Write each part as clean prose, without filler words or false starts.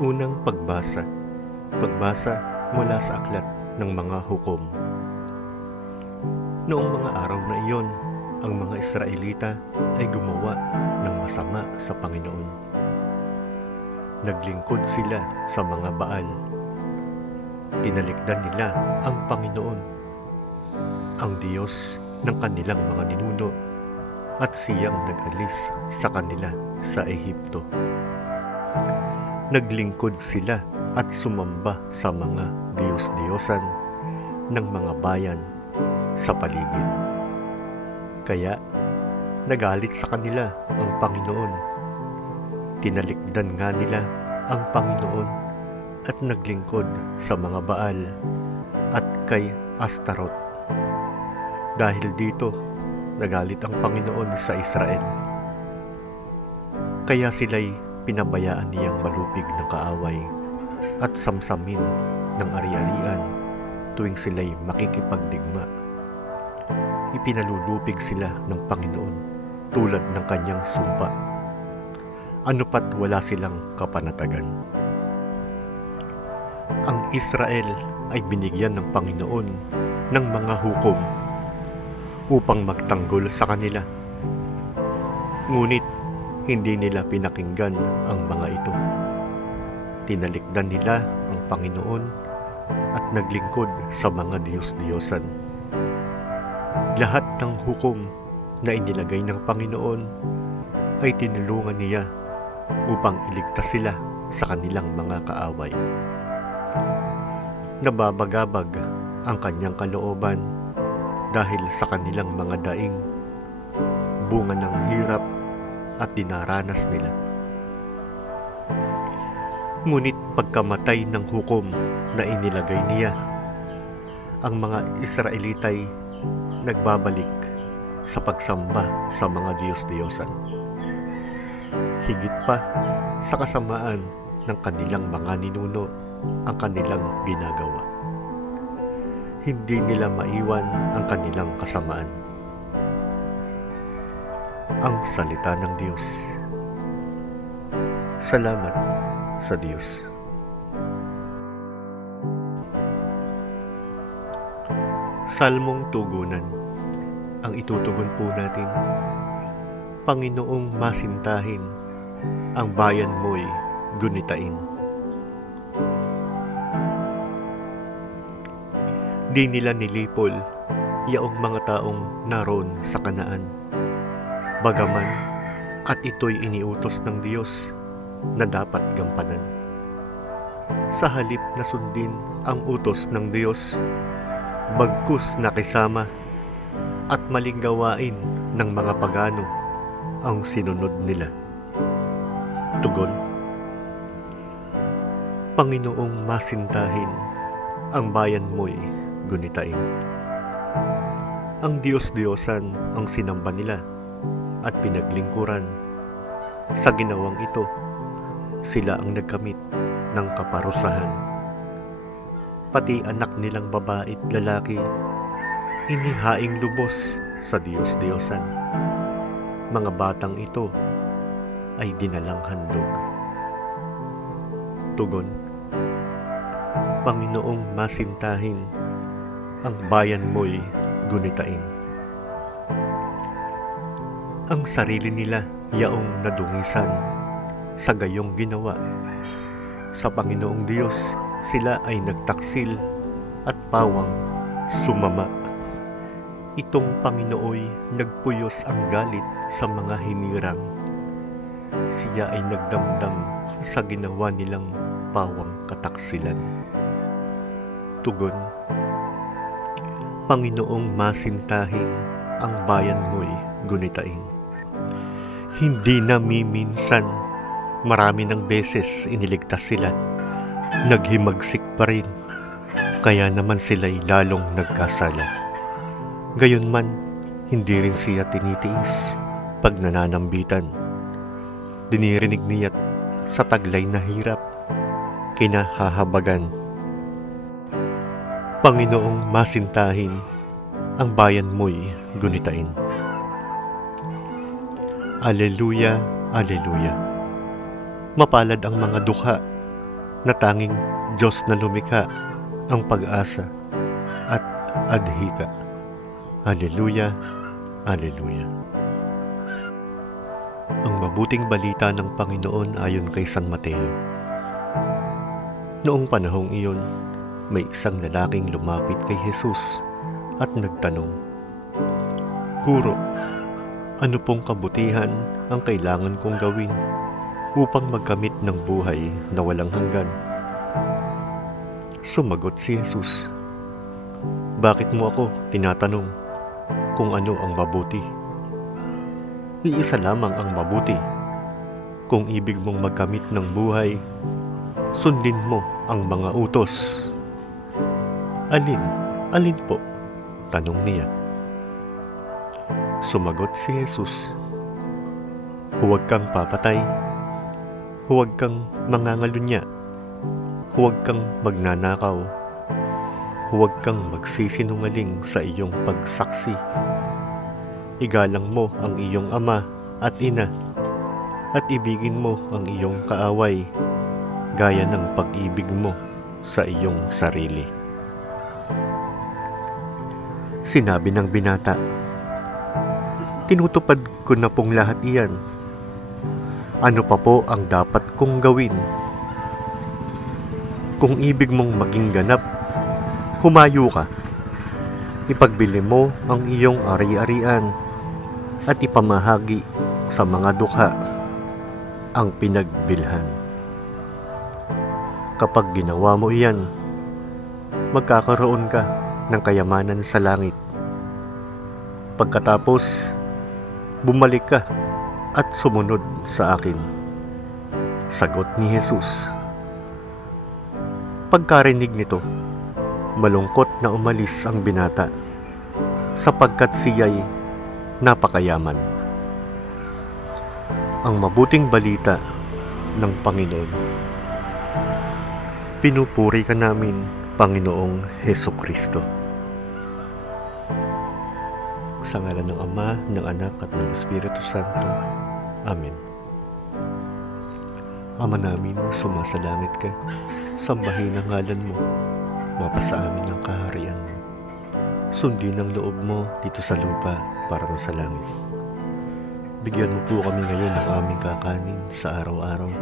Unang pagbasa. Pagbasa mula sa aklat ng mga hukom. Noong mga araw na iyon, ang mga Israelita ay gumawa ng masama sa Panginoon. Naglingkod sila sa mga Baal. Tinalikdan nila ang Panginoon, ang Diyos ng kanilang mga ninuno, at siyang nag-alis sa kanila sa Ehipto. Naglingkod sila at sumamba sa mga Diyos-Diyosan ng mga bayan sa paligid. Kaya nagalit sa kanila ang Panginoon. Tinalikdan nga nila ang Panginoon at naglingkod sa mga Baal at kay Astaroth. Dahil dito, nagalit ang Panginoon sa Israel. Kaya sila'y pinabayaan niyang malupig ng kaaway at samsamin ng ari-arian tuwing sila'y makikipagdigma. Ipinalulupig sila ng Panginoon tulad ng kanyang sumpa. Ano pat wala silang kapanatagan. Ang Israel ay binigyan ng Panginoon ng mga hukom upang magtanggol sa kanila. Ngunit hindi nila pinakinggan ang mga ito. Tinalikdan nila ang Panginoon at naglingkod sa mga Diyos-Diyosan. Lahat ng hukom na inilagay ng Panginoon ay tinulungan niya upang iligtas sila sa kanilang mga kaaway. Nababagabag ang kanyang kalooban dahil sa kanilang mga daing, bunga ng hirap at dinaranas nila. Ngunit pagkamatay ng hukom na inilagay niya, ang mga Israelitay nagbabalik sa pagsamba sa mga Diyos-Diyosan. Higit pa sa kasamaan ng kanilang mga ninuno ang kanilang ginagawa. Hindi nila maiwan ang kanilang kasamaan. Ang salita ng Diyos. Salamat sa Diyos. Salmong tugunan. Ang itutugon po natin, Panginoong masintahin, ang bayan mo'y gunitain. Di nila nilipol yaong mga taong naroon sa Kanaan. Bagaman at ito'y iniutos ng Diyos na dapat gampanan. Sa halip na sundin ang utos ng Diyos, bagkus nakisama at maling gawain ng mga pagano ang sinunod nila. Tugon, Panginoong masintahin, ang bayan mo'y gunitain. Ang Diyos-Diyosan ang sinamba nila at pinaglingkuran. Sa ginawang ito, sila ang nagkamit ng kaparusahan. Pati anak nilang babae at lalaki, inihaing lubos sa Diyos-Diyosan. Mga batang ito ay dinalang handog. Tugon, Panginoong masintahin, ang bayan mo'y gunitain. Ang sarili nila yaong nadungisan sa gayong ginawa. Sa Panginoong Diyos sila ay nagtaksil at pawang sumama. Itong Panginooy nagpuyos ang galit sa mga hinirang. Siya ay nagdamdam sa ginawa nilang pawang kataksilan. Tugon, Panginoong masintahin, ang bayan mo'y gunitain. Hindi na miminsan, marami ng beses iniligtas sila. Naghimagsik pa rin, kaya naman sila'y lalong nagkasala. Gayunman, hindi rin siya tinitiis pag nananambitan. Dinirinig niya't sa taglay na hirap, kinahahabagan. Panginoong masintahin, ang bayan mo'y gunitain. Alleluia, Alleluia. Mapalad ang mga dukha na tanging Diyos na lumikha ang pag-asa at adhika. Aleluya, aleluya. Ang mabuting balita ng Panginoon ayon kay San Mateo. Noong panahong iyon, may isang lalaking lumapit kay Jesus at nagtanong, "Guro, ano pong kabutihan ang kailangan kong gawin upang magkamit ng buhay na walang hanggan?" Sumagot si Jesus, "Bakit mo ako tinatanong kung ano ang mabuti? Iisa lamang ang mabuti. Kung ibig mong magkamit ng buhay, sundin mo ang mga utos." "Alin? Alin po?" tanong niya. Sumagot si Jesus, "Huwag kang papatay, huwag kang mangangalunya, huwag kang magnanakaw, huwag kang magsisinungaling sa iyong pagsaksi. Igalang mo ang iyong ama at ina, at ibigin mo ang iyong kaaway, gaya ng pag-ibig mo sa iyong sarili." Sinabi ng binata, "Tinutupad ko na pong lahat iyan. Ano pa po ang dapat kong gawin?" "Kung ibig mong maging ganap, humayo ka. Ipagbili mo ang iyong ari-arian at ipamahagi sa mga dukha ang pinagbilhan. Kapag ginawa mo iyan, magkakaroon ka ng kayamanan sa langit. Pagkatapos, bumalik ka at sumunod sa akin." Sagot ni Jesus. Pagkarinig nito, malungkot na umalis ang binata, sapagkat siya'y napakayaman. Ang mabuting balita ng Panginoon. Pinupuri ka namin, Panginoong Hesukristo. Sa ngalan ng Ama, ng Anak, at ng Espiritu Santo. Amen. Ama namin, sumasalangit ka. Sambahin ang ngalan mo. Mapasa amin ang kaharian mo. Sundin ang loob mo dito sa lupa para sa langit. Bigyan mo po kami ngayon ng aming kakanin sa araw-araw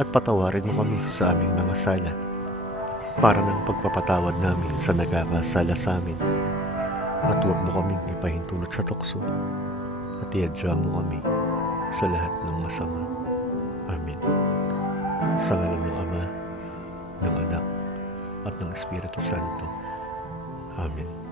at patawarin mo kami sa aming mga sala para ng pagpapatawad namin sa nagkakasala sa amin. At huwag mo kaming ipahintulot sa tukso at iadya mo kami sa lahat ng masama. Amen. Sa ngalan ng Ama, ng Anak, at ng Espiritu Santo. Amen.